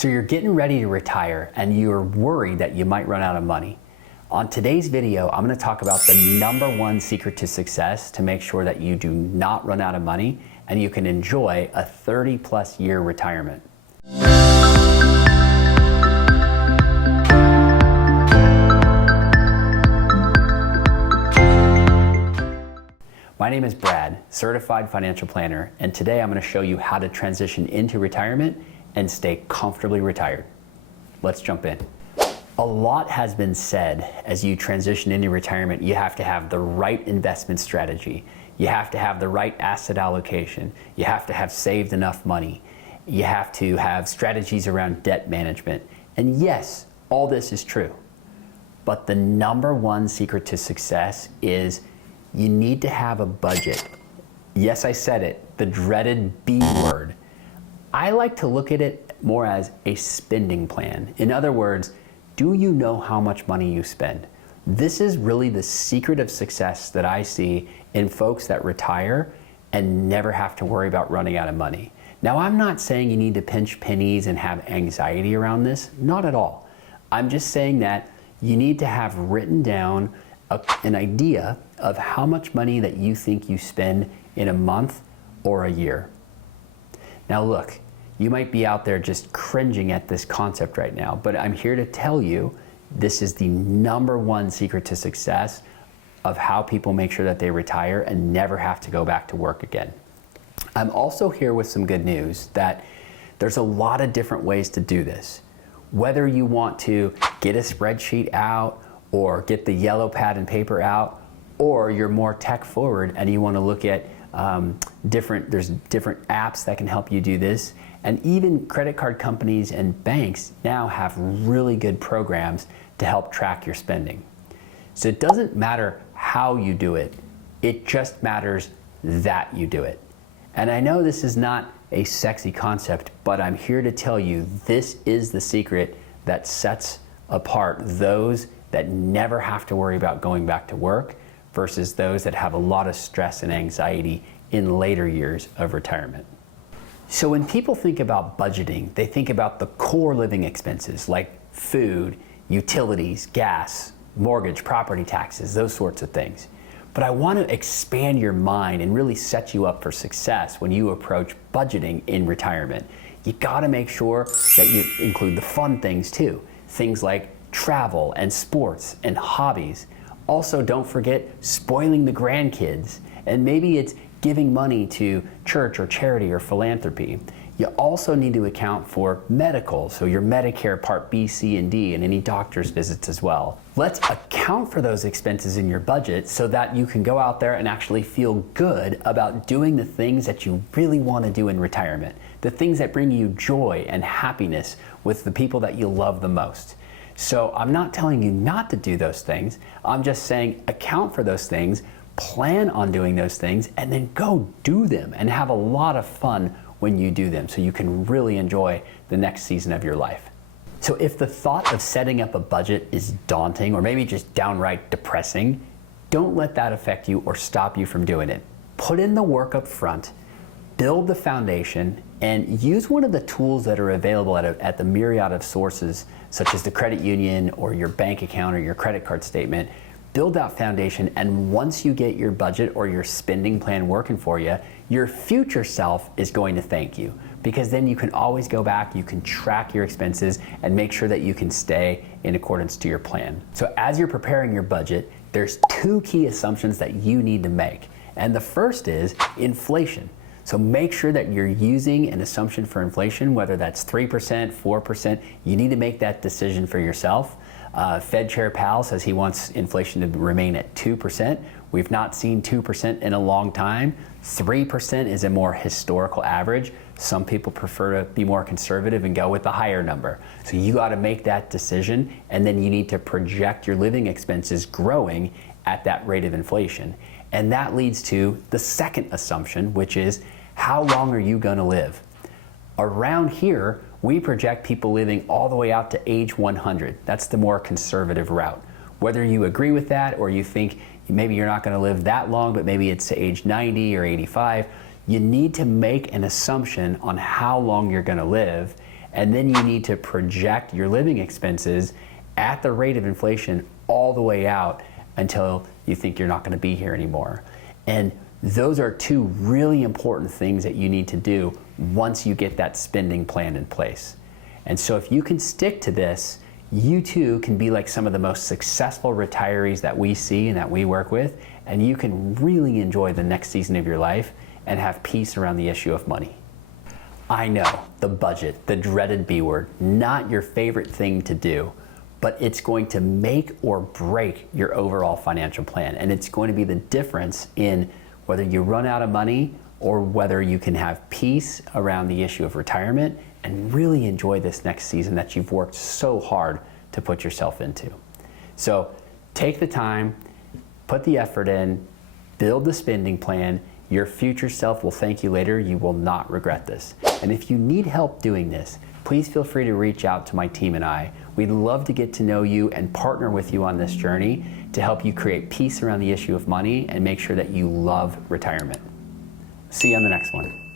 So you're getting ready to retire and you're worried that you might run out of money. On today's video, I'm going to talk about the #1 secret to success to make sure that you do not run out of money and you can enjoy a 30+ year retirement. My name is Brad, certified financial planner, and today I'm going to show you how to transition into retirement and stay comfortably retired. Let's jump in. A lot has been said as you transition into retirement. You have to have the right investment strategy. You have to have the right asset allocation. You have to have saved enough money. You have to have strategies around debt management. And yes, all this is true. But the #1 secret to success is you need to have a budget. Yes, I said it, the dreaded B word. I like to look at it more as a spending plan. In other words, do you know how much money you spend? This is really the secret of success that I see in folks that retire and never have to worry about running out of money. Now, I'm not saying you need to pinch pennies and have anxiety around this, not at all. I'm just saying that you need to have written down an idea of how much money that you think you spend in a month or a year. Now look, you might be out there just cringing at this concept right now, but I'm here to tell you this is the #1 secret to success of how people make sure that they retire and never have to go back to work again. I'm also here with some good news that there's a lot of different ways to do this. Whether you want to get a spreadsheet out or get the yellow pad and paper out, or you're more tech forward and you want to look at there's different apps that can help you do this. And even credit card companies and banks now have really good programs to help track your spending. So it doesn't matter how you do it, it just matters that you do it. And I know this is not a sexy concept, but I'm here to tell you this is the secret that sets apart those that never have to worry about going back to work versus those that have a lot of stress and anxiety in later years of retirement. So when people think about budgeting, they think about the core living expenses like food, utilities, gas, mortgage, property taxes, those sorts of things. But I want to expand your mind and really set you up for success when you approach budgeting in retirement. You got to make sure that you include the fun things too. Things like travel and sports and hobbies. Also, don't forget spoiling the grandkids, and maybe it's giving money to church or charity or philanthropy. You also need to account for medical, so your Medicare Part B, C, and D, and any doctor's visits as well. Let's account for those expenses in your budget so that you can go out there and actually feel good about doing the things that you really want to do in retirement, the things that bring you joy and happiness with the people that you love the most. So I'm not telling you not to do those things. I'm just saying account for those things, plan on doing those things, and then go do them and have a lot of fun when you do them so you can really enjoy the next season of your life. So if the thought of setting up a budget is daunting or maybe just downright depressing, don't let that affect you or stop you from doing it. Put in the work up front, build the foundation, and use one of the tools that are available at the myriad of sources, such as the credit union or your bank account or your credit card statement. Build that foundation, and once you get your budget or your spending plan working for you, your future self is going to thank you, because then you can always go back, you can track your expenses and make sure that you can stay in accordance to your plan. So as you're preparing your budget, there's 2 key assumptions that you need to make. And the first is inflation. So make sure that you're using an assumption for inflation, whether that's 3%, 4%, you need to make that decision for yourself. Fed Chair Powell says he wants inflation to remain at 2%. We've not seen 2% in a long time. 3% is a more historical average. Some people prefer to be more conservative and go with the higher number. So you got to make that decision, and then you need to project your living expenses growing at that rate of inflation. And that leads to the second assumption, which is how long are you going to live? Around here, we project people living all the way out to age 100. That's the more conservative route. Whether you agree with that or you think maybe you're not going to live that long, but maybe it's to age 90 or 85, you need to make an assumption on how long you're going to live And then you need to project your living expenses at the rate of inflation all the way out until you think you're not going to be here anymore. And those are two really important things that you need to do once you get that spending plan in place. And so if you can stick to this, you too can be like some of the most successful retirees that we see and that we work with, and you can really enjoy the next season of your life and have peace around the issue of money. I know, the budget, the dreaded B word, not your favorite thing to do, but it's going to make or break your overall financial plan. And it's going to be the difference in whether you run out of money or whether you can have peace around the issue of retirement and really enjoy this next season that you've worked so hard to put yourself into. So take the time, put the effort in, build the spending plan. Your future self will thank you later. You will not regret this. And if you need help doing this, please feel free to reach out to my team and I. We'd love to get to know you and partner with you on this journey to help you create peace around the issue of money and make sure that you love retirement. See you on the next one.